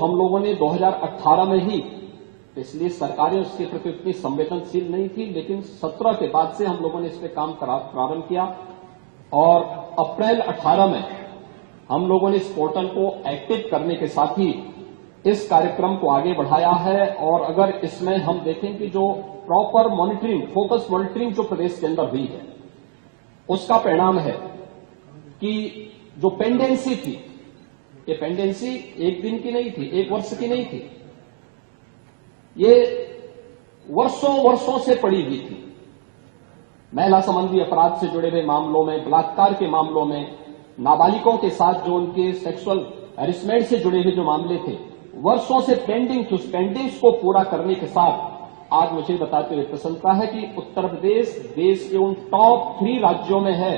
हम लोगों ने 2018 में ही, इसलिए सरकारें उसके प्रति उतनी संवेदनशील नहीं थी, लेकिन 17 के बाद से हम लोगों ने इस पर काम प्रारंभ किया और अप्रैल 18 में हम लोगों ने इस पोर्टल को एक्टिव करने के साथ ही इस कार्यक्रम को आगे बढ़ाया है। और अगर इसमें हम देखें कि जो प्रॉपर मॉनिटरिंग, फोकस मॉनिटरिंग जो प्रदेश के अंदर हुई है, उसका परिणाम है कि जो पेंडेंसी थी, ये पेंडेंसी एक दिन की नहीं थी, एक वर्ष की नहीं थी, ये वर्षों वर्षों से पड़ी हुई थी। महिला संबंधी अपराध से जुड़े हुए मामलों में, बलात्कार के मामलों में, नाबालिगों के साथ जो उनके सेक्सुअल हैरेसमेंट से जुड़े हुए जो मामले थे, वर्षों से पेंडिंग थी। उस पेंडिंग्स को पूरा करने के साथ आज मुझे बताते हुए प्रसन्नता है कि उत्तर प्रदेश देश के उन टॉप 3 राज्यों में है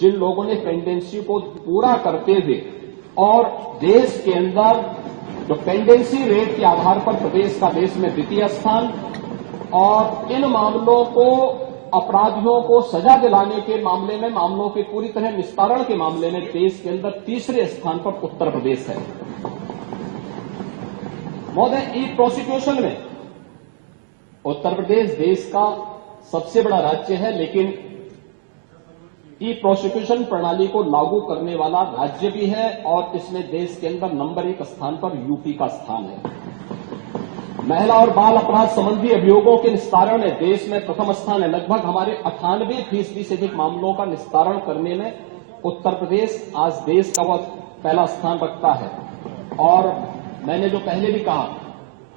जिन लोगों ने पेंडेंसी को पूरा करते हुए, और देश के अंदर जो पेंडेंसी रेट के आधार पर प्रदेश का देश में द्वितीय स्थान, और इन मामलों को, अपराधियों को सजा दिलाने के मामले में, मामलों के पूरी तरह निस्तारण के मामले में देश के अंदर तीसरे स्थान पर उत्तर प्रदेश है। महोदय, ई प्रोसिक्यूशन में उत्तर प्रदेश देश का सबसे बड़ा राज्य है, लेकिन ई प्रोसिक्यूशन प्रणाली को लागू करने वाला राज्य भी है, और इसमें देश के अंदर नंबर 1 स्थान पर यूपी का स्थान है। महिला और बाल अपराध संबंधी अभियोगों के निस्तारण में देश में प्रथम स्थान है। लगभग हमारे 98% से अधिक मामलों का निस्तारण करने में उत्तर प्रदेश आज देश का वह पहला स्थान रखता है। और मैंने जो पहले भी कहा,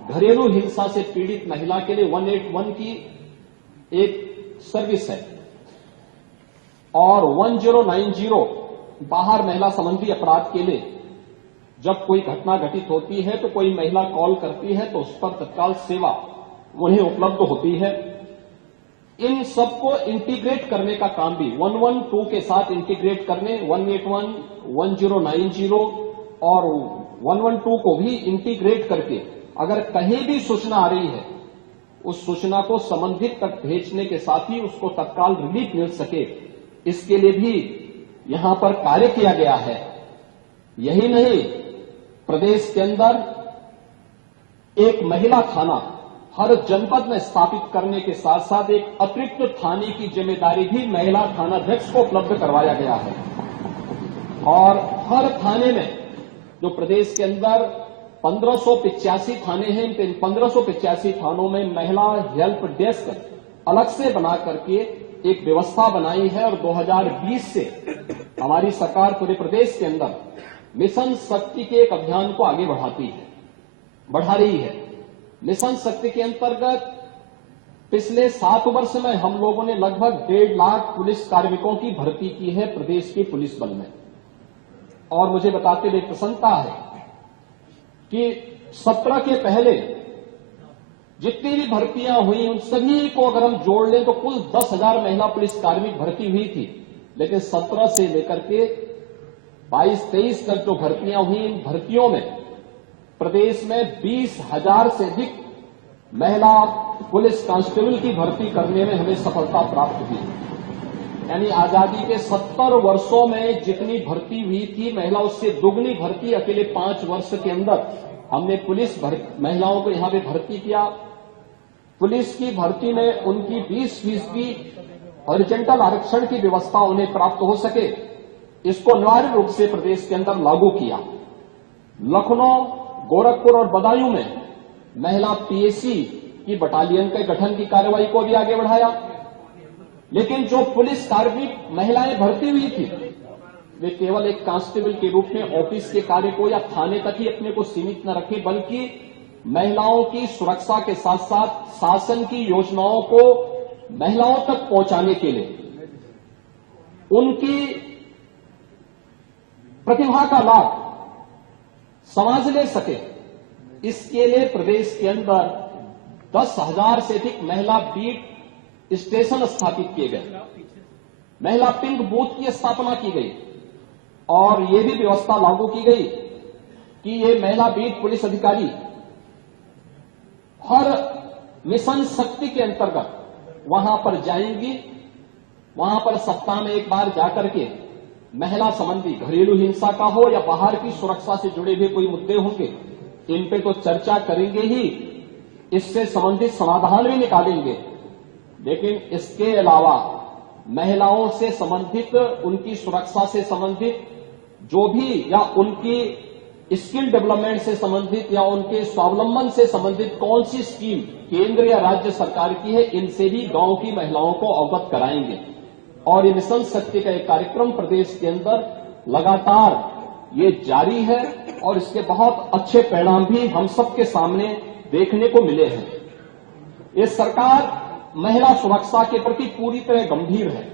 घरेलू हिंसा से पीड़ित महिला के लिए 181 की एक सर्विस है, और 1090 बाहर महिला संबंधी अपराध के लिए जब कोई घटना घटित होती है तो कोई महिला कॉल करती है तो उस पर तत्काल सेवा उन्हें उपलब्ध होती है। इन सबको इंटीग्रेट करने का काम भी 112 के साथ इंटीग्रेट करने, 181, 1090 और 112 को भी इंटीग्रेट करके अगर कहीं भी सूचना आ रही है, उस सूचना को संबंधित तक भेजने के साथ ही उसको तत्काल रिलीफ मिल सके, इसके लिए भी यहां पर कार्य किया गया है। यही नहीं, प्रदेश के अंदर एक महिला थाना हर जनपद में स्थापित करने के साथ साथ एक अतिरिक्त थाने की जिम्मेदारी भी महिला थानाध्यक्ष को उपलब्ध करवाया गया है। और हर थाने में, जो प्रदेश के अंदर 1585 थाने हैं, इन 1585 थानों में महिला हेल्प डेस्क अलग से बना करके एक व्यवस्था बनाई है। और 2020 से हमारी सरकार पूरे प्रदेश के अंदर मिशन शक्ति के एक अभियान को आगे बढ़ा रही है। मिशन शक्ति के अंतर्गत पिछले 7 वर्ष में हम लोगों ने लगभग 1.5 लाख पुलिस कार्मिकों की भर्ती की है प्रदेश के पुलिस बल में। और मुझे बताते हुए प्रसन्नता है कि 17 के पहले जितनी भी भर्तियां हुई उन सभी को अगर हम जोड़ लें तो कुल 10,000 महिला पुलिस कार्मिक भर्ती हुई थी। लेकिन 17 से लेकर के 22-23 तक जो भर्तियां हुई, इन भर्तियों में प्रदेश में 20,000 से अधिक महिला पुलिस कांस्टेबल की भर्ती करने में हमें सफलता प्राप्त हुई। यानी आजादी के 70 वर्षों में जितनी भर्ती हुई थी महिला, उससे दुगनी भर्ती अकेले 5 वर्ष के अंदर हमने पुलिस महिलाओं को यहां पे भर्ती किया। पुलिस की भर्ती में उनकी 20% हॉरिजॉन्टल आरक्षण की व्यवस्था उन्हें प्राप्त हो सके, इसको अनिवार्य रूप से प्रदेश के अंदर लागू किया। लखनऊ, गोरखपुर और बदायूं में महिला पीएसी की बटालियन के गठन की कार्रवाई को भी आगे बढ़ाया। लेकिन जो पुलिस कार्मिक महिलाएं भर्ती हुई थी, वे केवल एक कांस्टेबल के रूप में ऑफिस के कार्य को या थाने तक ही अपने को सीमित न रखे, बल्कि महिलाओं की सुरक्षा के साथ साथ शासन की योजनाओं को महिलाओं तक पहुंचाने के लिए उनकी प्रतिभा का लाभ समाज ले सके, इसके लिए प्रदेश के अंदर 10,000 से अधिक महिला बीट स्टेशन स्थापित किए गए, महिला पिंक बूथ की स्थापना की गई, और यह भी व्यवस्था लागू की गई कि ये महिला बीट पुलिस अधिकारी हर मिशन शक्ति के अंतर्गत वहां पर जाएंगी, वहां पर सप्ताह में एक बार जाकर के महिला संबंधी घरेलू हिंसा का हो या बाहर की सुरक्षा से जुड़े हुए कोई मुद्दे होंगे, इन पे तो चर्चा करेंगे ही, इससे संबंधित समाधान भी निकालेंगे, लेकिन इसके अलावा महिलाओं से संबंधित, उनकी सुरक्षा से संबंधित जो भी, या उनकी स्किल डेवलपमेंट से संबंधित या उनके स्वावलंबन से संबंधित कौन सी स्कीम केंद्र या राज्य सरकार की है, इनसे भी गांव की महिलाओं को अवगत कराएंगे। और ये मिशन शक्ति का एक कार्यक्रम प्रदेश के अंदर लगातार ये जारी है और इसके बहुत अच्छे परिणाम भी हम सबके सामने देखने को मिले हैं। ये सरकार महिला सुरक्षा के प्रति पूरी तरह गंभीर है।